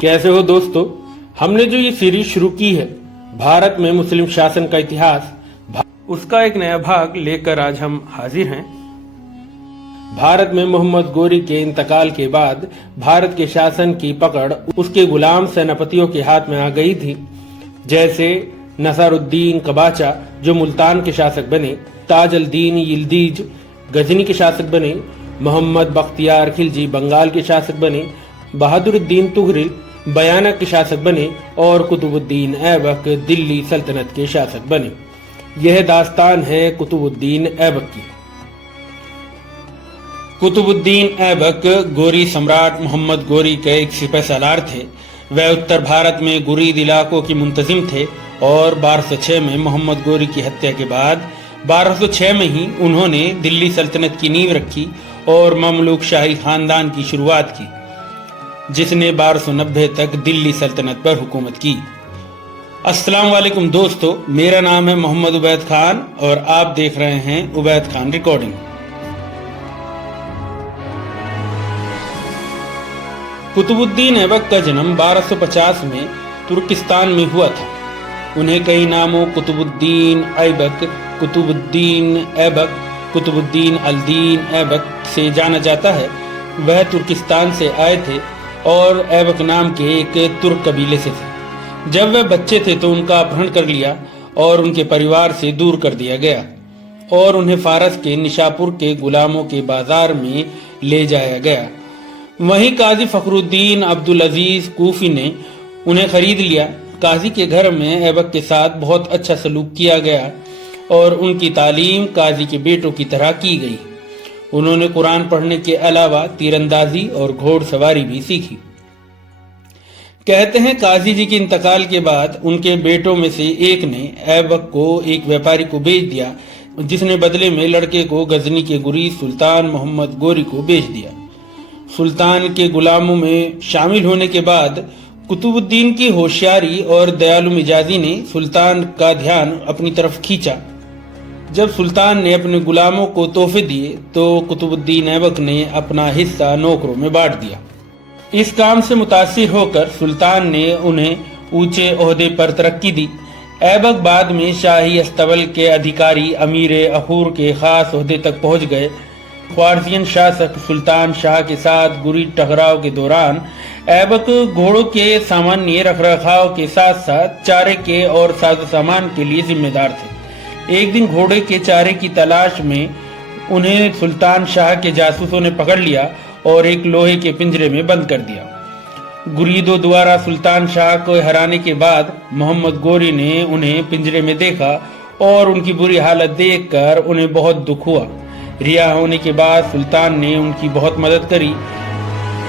कैसे हो दोस्तों। हमने जो ये सीरीज शुरू की है भारत में मुस्लिम शासन का इतिहास, उसका एक नया भाग लेकर आज हम हाजिर हैं। भारत में मोहम्मद गोरी के इंतकाल के बाद भारत के शासन की पकड़ उसके गुलाम सेनापतियों के हाथ में आ गई थी, जैसे नसरुद्दीन कबाचा जो मुल्तान के शासक बने, ताजुद्दीन यिल्दीज गजनी के शासक बने, मोहम्मद बख्तियार खिलजी बंगाल के शासक बने, बहादुरुद्दीन तुगरिल बयाना के शासक बने और कुतुबुद्दीन ऐबक दिल्ली सल्तनत के शासक बने। यह दास्तान है कुतुबुद्दीन ऐबक की। कुतुबुद्दीन ऐबक गोरी सम्राट मोहम्मद गोरी के एक सिपहसालार थे। वह उत्तर भारत में गुरीद इलाकों की मुंतजिम थे और 1206 में मोहम्मद गोरी की हत्या के बाद 1206 में ही उन्होंने दिल्ली सल्तनत की नींव रखी और ममलूक शाही खानदान की शुरुआत की, जिसने 1290 तक दिल्ली सल्तनत पर हुकूमत की। अस्सलाम वालेकुम दोस्तों, मेरा नाम है मोहम्मद उबैद खान और आप देख रहे हैं उबैद खान रिकॉर्डिंग। कुतुबुद्दीन ऐबक का जन्म 1250 में तुर्किस्तान में हुआ था। उन्हें कई नामों कुतुबुद्दीन ऐबक, कुतुबुद्दीन ऐबक, कुतुबुद्दीन अल-दीन ऐबक से जाना जाता है। वह तुर्किस्तान से आए थे और ऐबक नाम के एक तुर्क कबीले से थे। जब वह बच्चे थे तो उनका अपहरण कर लिया और उनके परिवार से दूर कर दिया गया और उन्हें फारस के निशापुर के गुलामों के बाजार में ले जाया गया। वहीं काजी फखरुद्दीन अब्दुल अजीज कूफी ने उन्हें खरीद लिया। काजी के घर में ऐबक के साथ बहुत अच्छा सलूक किया गया और उनकी तालीम काजी के बेटों की तरह की गई। उन्होंने कुरान पढ़ने के अलावा तीरंदाजी और घोड़सवारी भी सीखी। कहते हैं काजी जी के इंतकाल के बाद उनके बेटों में से एक ने ऐबक को एक व्यापारी को बेच दिया, जिसने बदले में लड़के को गजनी के गुरीद सुल्तान मोहम्मद गोरी को बेच दिया। सुल्तान के गुलामों में शामिल होने के बाद कुतुबुद्दीन की होशियारी और दयालु मिजाजी ने सुल्तान का ध्यान अपनी तरफ खींचा। जब सुल्तान ने अपने गुलामों को तोहफे दिए तो कुतुबुद्दीन ऐबक ने अपना हिस्सा नौकरों में बांट दिया। इस काम से मुतासिर होकर सुल्तान ने उन्हें ऊंचे ओहदे पर तरक्की दी। ऐबक बाद में शाही अस्तबल के अधिकारी अमीर अहूर के खास ओहदे तक पहुंच गए। ख्वारजियन शासक सुल्तान शाह के साथ गुरीद टकराव के दौरान ऐबक घोड़ों के सामान्य रखरखाव के साथ साथ चारे के और साजो सामान के लिए जिम्मेदार थे। एक दिन घोड़े के चारे की तलाश में उन्हें सुल्तान शाह के जासूसों ने पकड़ लिया और एक लोहे के पिंजरे में बंद कर दिया। गुरीदों द्वारा सुल्तान शाह को हराने के बाद मोहम्मद गोरी ने उन्हें पिंजरे में देखा और उनकी बुरी हालत देखकर उन्हें बहुत दुख हुआ। रिहा होने के बाद सुल्तान ने उनकी बहुत मदद करी।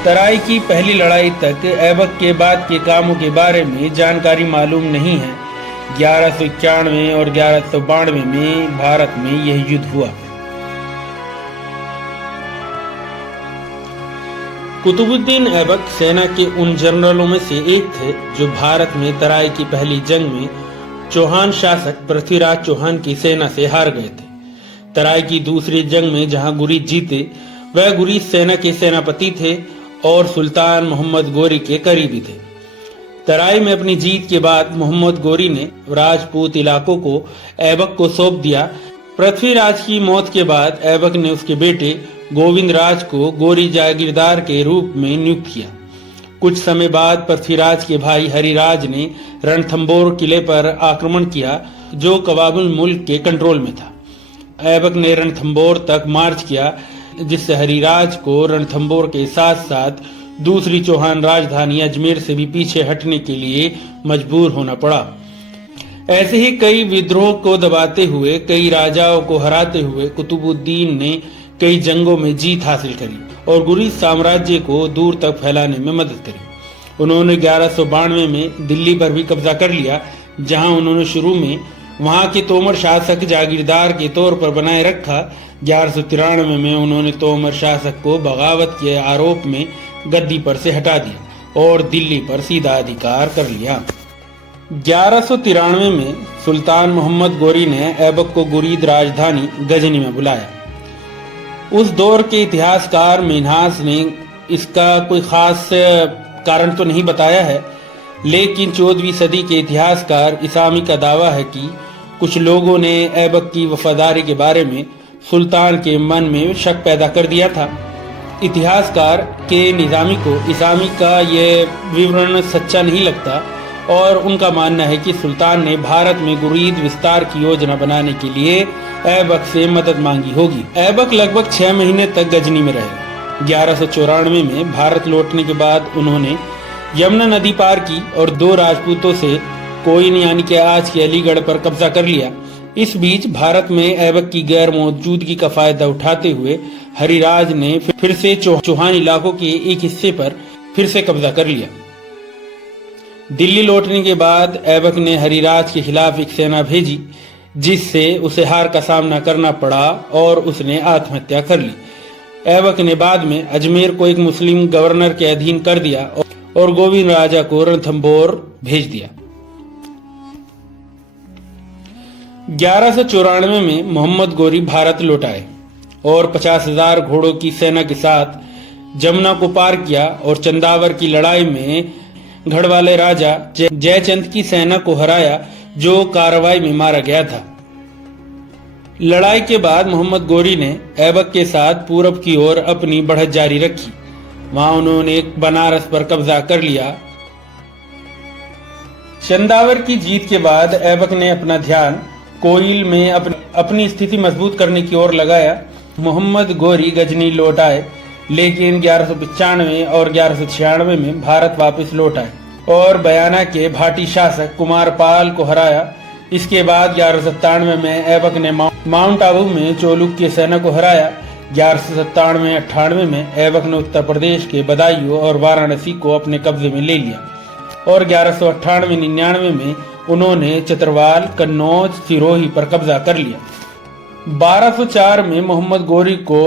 तराई की पहली लड़ाई तक ऐबक के बाद के कामों के बारे में जानकारी मालूम नहीं है। 1191 और 1192 में भारत में यह युद्ध हुआ। कुतुबुद्दीन ऐबक सेना के उन जनरलों में से एक थे जो भारत में तराई की पहली जंग में चौहान शासक पृथ्वीराज चौहान की सेना से हार गए थे। तराई की दूसरी जंग में जहां गुरीद जीते, वह गुरीद सेना के सेनापति थे और सुल्तान मोहम्मद गोरी के करीबी थे। तराई में अपनी जीत के बाद मोहम्मद गोरी ने राजपूत इलाकों को ऐबक को सौंप दिया। पृथ्वीराज की मौत के बाद ऐबक ने उसके बेटे गोविंद राज को गोरी जागीरदार के रूप में नियुक्त किया। कुछ समय बाद पृथ्वीराज के भाई हरिराज ने रणथंबोर किले पर आक्रमण किया, जो कबाबुल मुल्क के कंट्रोल में था। ऐबक ने रणथंबोर तक मार्च किया, जिससे हरिराज को रणथंबोर के साथ साथ दूसरी चौहान राजधानी अजमेर से भी पीछे हटने के लिए मजबूर होना पड़ा। ऐसे ही कई विद्रोह को दबाते हुए, कई राजाओं को हराते हुए कुतुबुद्दीन ने कई जंगों में जीत हासिल करी और गुरीद साम्राज्य को दूर तक फैलाने में मदद करी। उन्होंने 1192 में दिल्ली पर भी कब्जा कर लिया, जहां उन्होंने शुरू में वहां के तोमर शासक जागीरदार के तौर पर बनाए रखा। 1193 में उन्होंने तोमर शासक को बगावत के आरोप में गद्दी पर से हटा दिया और दिल्ली पर सीधा अधिकार कर लिया। 1193 में सुल्तान मोहम्मद गोरी ने ऐबक को गुरीद राजधानी गजनी में बुलाया। उस दौर के इतिहासकार मिन्हास ने इसका कोई खास कारण तो नहीं बताया है, लेकिन 14वीं सदी के इतिहासकार इसामी का दावा है कि कुछ लोगों ने ऐबक की वफादारी के बारे में सुल्तान के मन में शक पैदा कर दिया था। इतिहासकार के निज़ामी को इसामी का यह विवरण सच्चा नहीं लगता और उनका मानना है कि सुल्तान ने भारत में गुरीद विस्तार की योजना बनाने के लिए ऐबक से मदद मांगी होगी। ऐबक लगभग 6 महीने तक गजनी में रहे। 1194 में भारत लौटने के बाद उन्होंने यमुना नदी पार की और 2 राजपूतों से कोइन यानी कि आज के अलीगढ़ पर कब्जा कर लिया। इस बीच भारत में ऐबक की गैर मौजूदगी का फायदा उठाते हुए हरिराज ने फिर से चौहान इलाकों के एक हिस्से पर फिर से कब्जा कर लिया। दिल्ली लौटने के बाद ऐबक ने हरिराज के खिलाफ एक सेना भेजी, जिससे उसे हार का सामना करना पड़ा और उसने आत्महत्या कर ली। ऐबक ने बाद में अजमेर को एक मुस्लिम गवर्नर के अधीन कर दिया और गोविंद राजा को रणथंभौर भेज दिया। 1194 में मोहम्मद गोरी भारत लौट आए और 50,000 घोड़ों की सेना के साथ जमुना को पार किया और चंदावर की लड़ाई में गढ़वाले राजा जयचंद की सेना को हराया, जो कार्रवाई में मारा गया था। लड़ाई के बाद मोहम्मद गोरी ने ऐबक के साथ पूरब की ओर अपनी बढ़त जारी रखी। वहां उन्होंने बनारस पर कब्जा कर लिया। चंदावर की जीत के बाद ऐबक ने अपना ध्यान कोइल में अपनी स्थिति मजबूत करने की ओर लगाया। मोहम्मद गोरी गजनी लौट आए, लेकिन 1195 और 1196 में भारत वापस लौट आए और बयाना के भाटी शासक कुमारपाल को हराया। इसके बाद 1197 में ऐबक ने माउंट आबू में चोलुक्य सेना को हराया। 1197-98 में ऐबक ने उत्तर प्रदेश के बदायूं और वाराणसी को अपने कब्जे में ले लिया और 1198-99 में उन्होंने चतरवाल, कन्नौज, सिरोही पर कब्जा कर लिया। 1204 में मोहम्मद गोरी को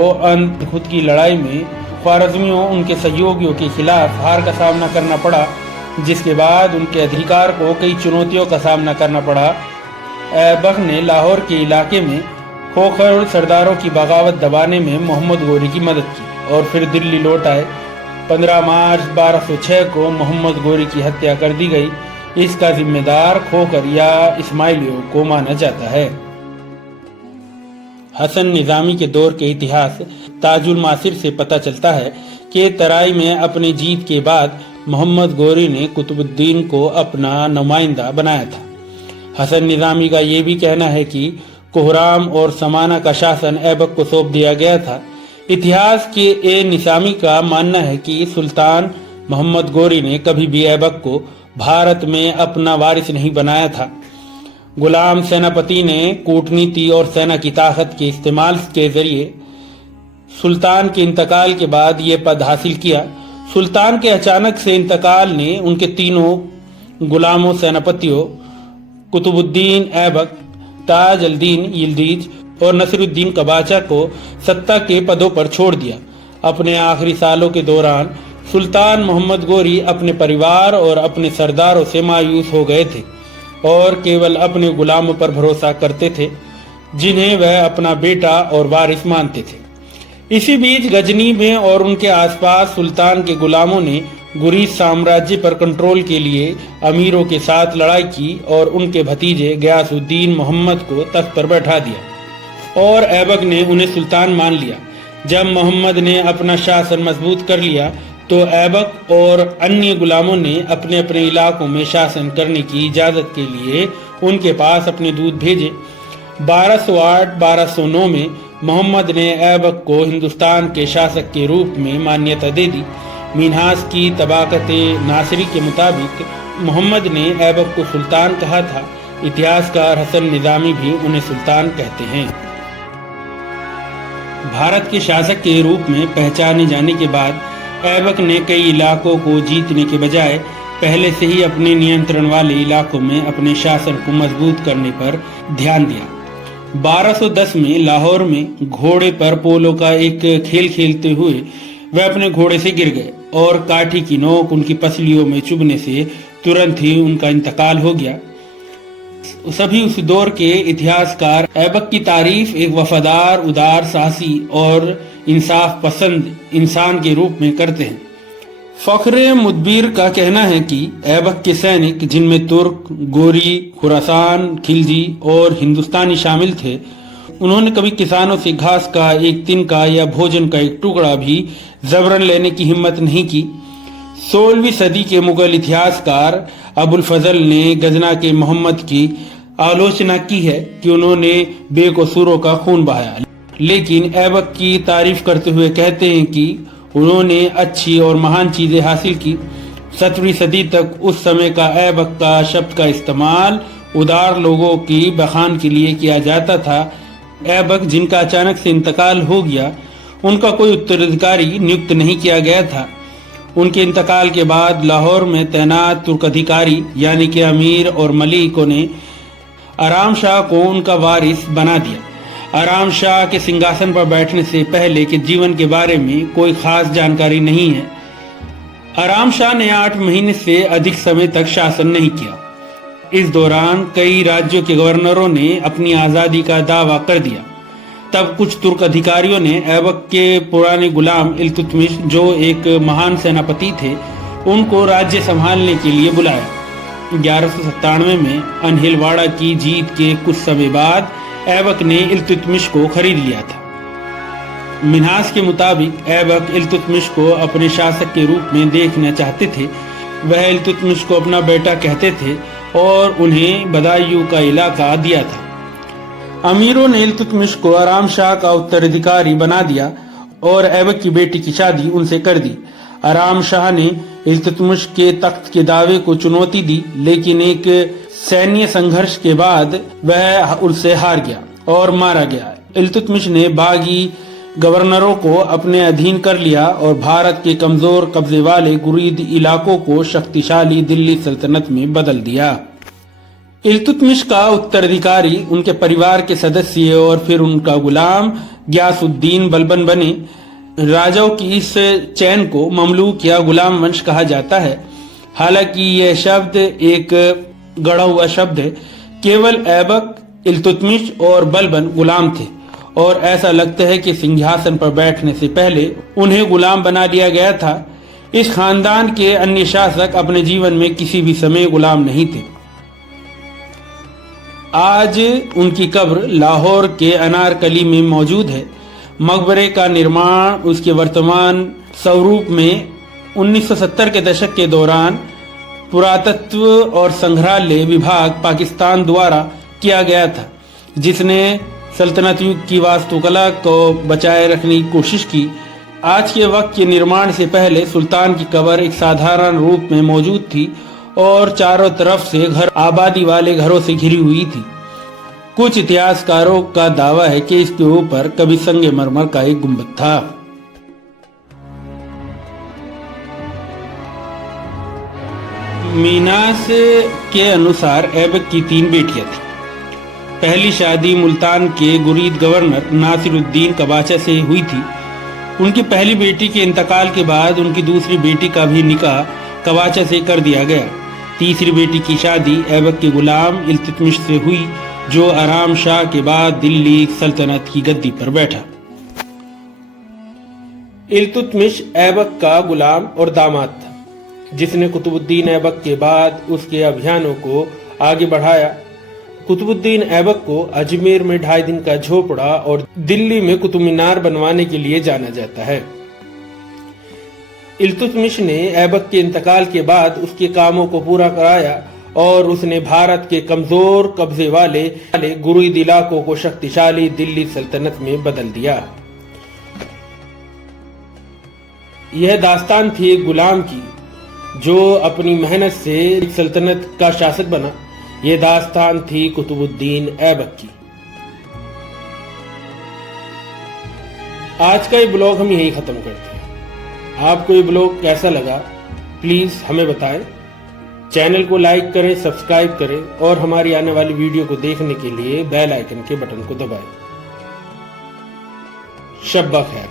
खुद की लड़ाई में ख्वारज़मियों उनके सहयोगियों के खिलाफ हार का सामना करना पड़ा, जिसके बाद उनके अधिकार को कई चुनौतियों का सामना करना पड़ा। ऐबक ने लाहौर के इलाके में खोखर सरदारों की बगावत दबाने में मोहम्मद गोरी की मदद की और फिर दिल्ली लौट आए। 15 मार्च 1206 को मोहम्मद गोरी की हत्या कर दी गई। इसका जिम्मेदार खोखर या इस्माइलियों को माना जाता है। हसन निजामी के दौर के इतिहास ताजुल मासिर से पता चलता है कि तराई में अपनी जीत के बाद मोहम्मद गोरी ने कुतुबुद्दीन को अपना नुमाइंदा बनाया था। हसन निजामी का ये भी कहना है कि कोहराम और समाना का शासन ऐबक को सौंप दिया गया था। इतिहास के ए निजामी का मानना है कि सुल्तान मोहम्मद गोरी ने कभी भी ऐबक को भारत में अपना वारिस नहीं बनाया था। गुलाम सेनापति ने कूटनीति और सेना की ताकत के इस्तेमाल के जरिए सुल्तान के इंतकाल के बाद ये पद हासिल किया। सुल्तान के अचानक से इंतकाल ने उनके तीनों गुलामों सेनापतियों कुतुबुद्दीन ऐबक, ताज अल-दीन यिल्दीज और नसीरुद्दीन कबाचा को सत्ता के पदों पर छोड़ दिया। अपने आखिरी सालों के दौरान सुल्तान मोहम्मद गोरी अपने परिवार और अपने सरदारों से मायूस हो गए थे और केवल अपने गुलामों पर भरोसा करते थे, जिन्हें वह अपना बेटा और वारिस मानते थे। इसी बीच गजनी में और उनके आसपास सुल्तान के गुलामों ने गुरीद साम्राज्य पर कंट्रोल के लिए अमीरों के साथ लड़ाई की और उनके भतीजे गयासुद्दीन मोहम्मद को तख्त पर बैठा दिया और ऐबक ने उन्हें सुल्तान मान लिया। जब मोहम्मद ने अपना शासन मजबूत कर लिया तो ऐबक और अन्य गुलामों ने अपने अपने इलाकों में शासन करने की इजाजत के लिए उनके पास अपने दूत भेजे। 1208-1209 में मोहम्मद ने ऐबक को हिंदुस्तान के शासक के रूप में मान्यता दे दी। मिन्हाज की तबाकत नासिरी के मुताबिक मोहम्मद ने ऐबक को सुल्तान कहा था। इतिहासकार हसन निजामी भी उन्हें सुल्तान कहते हैं। भारत के शासक के रूप में पहचाने जाने के बाद ऐबक ने कई इलाकों को जीतने के बजाय पहले से ही अपने नियंत्रण वाले इलाकों में अपने शासन को मजबूत करने पर ध्यान दिया। 1210 में लाहौर में घोड़े पर पोलो का एक खेल खेलते हुए वह अपने घोड़े से गिर गए और काठी की नोक उनकी पसलियों में चुभने से तुरंत ही उनका इंतकाल हो गया। सभी उस दौर के इतिहासकार ऐबक की तारीफ एक वफादार, उदार, साहसी और इंसाफ पसंद इंसान के रूप में करते हैं। फखरे मुदबिर का कहना है कि ऐबक के सैनिक, जिनमें तुर्क, गोरी, खुरासान, खिलजी और हिंदुस्तानी शामिल थे, उन्होंने कभी किसानों से घास का एक तिनका या भोजन का एक टुकड़ा भी जबरन लेने की हिम्मत नहीं की। 16वीं सदी के मुगल इतिहासकार अबुल फजल ने गजना के मोहम्मद की आलोचना की है कि उन्होंने बेकसूरों का खून बहाया, लेकिन ऐबक की तारीफ करते हुए कहते हैं कि उन्होंने अच्छी और महान चीजें हासिल की। 17वीं सदी तक उस समय का ऐबक का शब्द का इस्तेमाल उदार लोगों की बखान के लिए किया जाता था। ऐबक, जिनका अचानक से इंतकाल हो गया, उनका कोई उत्तराधिकारी नियुक्त नहीं किया गया था। उनके इंतकाल के बाद लाहौर में तैनात तुर्क अधिकारी यानी कि अमीर और मलिकों ने आराम शाह को उनका वारिस बना दिया। आराम शाह के सिंहासन पर बैठने से पहले के जीवन के बारे में कोई खास जानकारी नहीं है। आराम शाह ने 8 महीने से अधिक समय तक शासन नहीं किया। इस दौरान कई राज्यों के गवर्नरों ने अपनी आज़ादी का दावा कर दिया। तब कुछ तुर्क अधिकारियों ने ऐबक के पुराने गुलाम इल्तुतमिश, जो एक महान सेनापति थे, उनको राज्य संभालने के लिए बुलाया। 1197 में अनहिलवाड़ा की जीत के कुछ समय बाद ऐबक ने इल्तुतमिश को खरीद लिया था। मिन्हास के मुताबिक ऐबक इल्तुतमिश को अपने शासक के रूप में देखना चाहते थे। वह इल्तुतमिश को अपना बेटा कहते थे और उन्हें बदायूं का इलाका दिया था। अमीरों ने इल्तुतमिश को आराम शाह का उत्तराधिकारी बना दिया और ऐबक की बेटी की शादी उनसे कर दी। आराम शाह ने इल्तुतमिश के तख्त के दावे को चुनौती दी, लेकिन एक सैन्य संघर्ष के बाद वह उससे हार गया और मारा गया। इल्तुतमिश ने बागी गवर्नरों को अपने अधीन कर लिया और भारत के कमजोर कब्जे वाले गुरीद इलाकों को शक्तिशाली दिल्ली सल्तनत में बदल दिया। इल्तुतमिश का उत्तराधिकारी उनके परिवार के सदस्य और फिर उनका गुलाम गियासुद्दीन बलबन बने। राजाओं की इस चैन को ममलूक या गुलाम वंश कहा जाता है। हालांकि यह शब्द एक गढ़ा हुआ शब्द है। केवल ऐबक, इल्तुतमिश और बलबन गुलाम थे और ऐसा लगता है कि सिंहासन पर बैठने से पहले उन्हें गुलाम बना दिया गया था। इस खानदान के अन्य शासक अपने जीवन में किसी भी समय गुलाम नहीं थे। आज उनकी कब्र लाहौर के अनारकली में मौजूद है। मकबरे का निर्माण उसके वर्तमान स्वरूप में 1970 के दशक के दौरान पुरातत्व और संग्रहालय विभाग पाकिस्तान द्वारा किया गया था, जिसने सल्तनत युग की वास्तुकला को बचाए रखने की कोशिश की। आज के वक्त के निर्माण से पहले सुल्तान की कब्र एक साधारण रूप में मौजूद थी और चारों तरफ से घर आबादी वाले घरों से घिरी हुई थी। कुछ इतिहासकारों का दावा है कि इसके ऊपर कभी संगमरमर का एक गुंबद था। मीनास के अनुसार ऐबक की 3 बेटियां थीं। पहली शादी मुल्तान के गुरीद गवर्नर नासिरुद्दीन कबाचा से हुई थी। उनकी पहली बेटी के इंतकाल के बाद उनकी दूसरी बेटी का भी निकाह कबाचा से कर दिया गया। तीसरी बेटी की शादी ऐबक के गुलाम इल्तुतमिश से हुई, जो आराम शाह के बाद दिल्ली सल्तनत की गद्दी पर बैठा। इल्तुतमिश ऐबक का गुलाम और दामाद था, जिसने कुतुबुद्दीन ऐबक के बाद उसके अभियानों को आगे बढ़ाया। कुतुबुद्दीन ऐबक को अजमेर में 2.5 दिन का झोपड़ा और दिल्ली में कुतुब मीनार बनवाने के लिए जाना जाता है। इल्तुतमिश ने ऐबक के इंतकाल के बाद उसके कामों को पूरा कराया और उसने भारत के कमजोर कब्जे वाले गुरीद इलाकों को शक्तिशाली दिल्ली सल्तनत में बदल दिया। यह दास्तान थी एक गुलाम की जो अपनी मेहनत से एक सल्तनत का शासक बना। यह दास्तान थी कुतुबुद्दीन ऐबक की। आज का ये ब्लॉग हम यही खत्म करते हैं। आपको ये ब्लॉग कैसा लगा प्लीज हमें बताएं। चैनल को लाइक करें, सब्सक्राइब करें और हमारी आने वाली वीडियो को देखने के लिए बेल आइकन के बटन को दबाएं। शब्बा खैर।